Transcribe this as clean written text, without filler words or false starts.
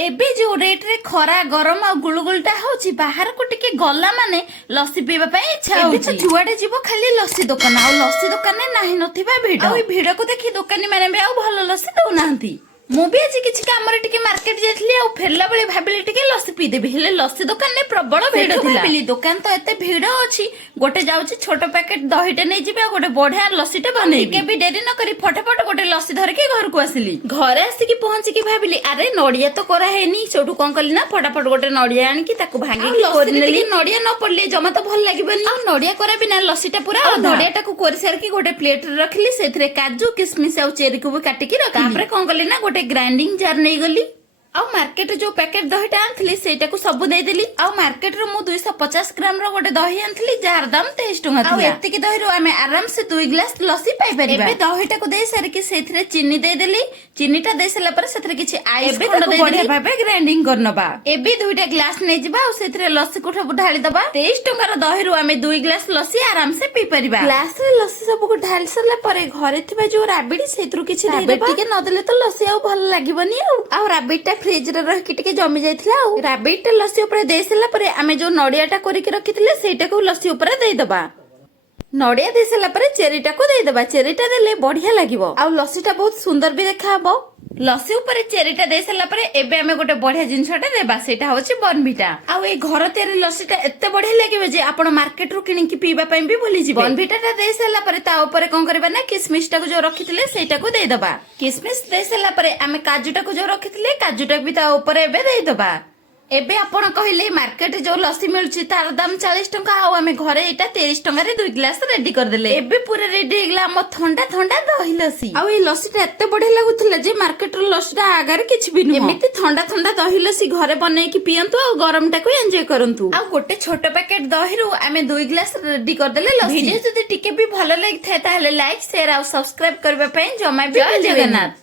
ଏବେ जो रेट रे खरा गरम आ गुलगुलटा होची बाहर को टिके गला माने लस्सी पीवा ପାଇଁ इच्छा होची। तो जुआडे जीवो खाली लस्सी दुकान आ लस्सी दुकान ने नाही नथिबा भिड़ आ भिड़ को देखि दुकानी माने बे आ भलो लस्सी दउ नाहंती। मु भी आज किछि कामरे टिके मार्केट जाइथली आ फेरला बेले भाबिली टिके लस्सी पी देबी हेले लस्सी दुकान ने प्रबल भिड़ थिला। भाबिली दुकान तो एते भिड़ अछि गोटे जाउछि छोटो पैकेट दहीटे नै जिबे गोटे बढ़िया लस्सीटे बनै के भी देरी न करी फटाफट गोटे लस्सी धर के घर को आसिली। घरे आसी की पहुंची की भाबिली अरे नडिया तो करा हेनी सोटू कोन कली ना फटाफट गोटे नडिया आनी की ताकू भांगी कोरि नेली। नडिया न पड़ले जमा तो भल लागिबनी आ नडिया करा बिना लस्सीटा पूरा नडिया टाकू कोरि सार की गोटे प्लेट रे रखली सेथरे काजू किशमिश आ चेरी को भी काटी की रखली। तापरे कोन कली ना गोटे ग्राइंडिंग जार नहीं गली आ मार्केट जो पैकेट दहीटा आनथली सेटा को सब दे देली आ मार्केट रो मु 250 ग्राम रो गोटे दही आनथली जार दाम 23 टका थिला। आ एत्ते की दही रो आमे आराम से 2 ग्लास लस्सी पाई परिबा। एबे दहीटा को दे सार के सेथरे चीनी दे देली चीनीटा दे सला पर सेथरे किछि आइस खंड दे देली भाबे ग्राइंडिंग करनबा। एबे दुईटा ग्लास नै जिबा आ सेथरे लस्सी कोठा ढाली दबा 23 टका रो दही रो आमे 2 ग्लास लस्सी आराम से पी परिबा। ग्लास रे लस्सी सब को ढाल सला परे घरे थिबा जो राबिडी सेथरु किछि दे देबा टिके न देले तो लस्सी आ भल लागिबनी आ राबिडटा फ्रिज रे रह के टिके जमी जाइथिला आ राबिडटा लस्सी ऊपर दे सला परे आमे जो नडियाटा करि के रखिथिले सेटा को लस्सी ऊपर दे दबा। नडिया दे सला परे चेरीटा को दे दबा चेरीटा देले बढ़िया लागिवो आ लस्सीटा बहुत सुंदर भी देखा हबो। लस्सी ऊपर चेरीटा दे सला परे एबे आमे गोटे बढ़िया जिंसटा देबा सेटा होची बॉर्नविटा आ ए घर तेरे लस्सीटा एत्ते बढ़िया लागिबे जे आपण मार्केट रो किनि की पीबा पई भी भूली जिबे। बॉर्नविटाटा दे सला परे ता ऊपर कोन करबा ना किशमिशटा को जो रखिथिले सेटा को दे दबा। किशमिश दे सला परे आमे काजूटा को जो रखिथिले काजूटा भी ता ऊपर एबे दे दबा। एबे आपण कहले मार्केट जो लस्सी मिलुची तार दाम 40 टका आ आमे घरे एटा 23 टका रे 2 ग्लास रेडी कर देले। एबे पूरा रेडी हेगला हम ठंडा ठंडा दही लस्सी आ ए लस्सीटा एत्ते बढ़िया लागुथिला जे मार्केट रो लस्सीटा आगार किछि भी नुह। एमिति ठंडा ठंडा दही लस्सी घरे बनै की पियंतु आ गरमटा को एन्जॉय करंतु। आ गोटे छोटो पैकेट दही रो आमे 2 ग्लास रेडी कर देले लस्सी। वीडियो जदी टिके भी भलो लागि थाए ताहले लाइक शेयर आ सब्सक्राइब करबा पई जमा भी जगन्नाथ।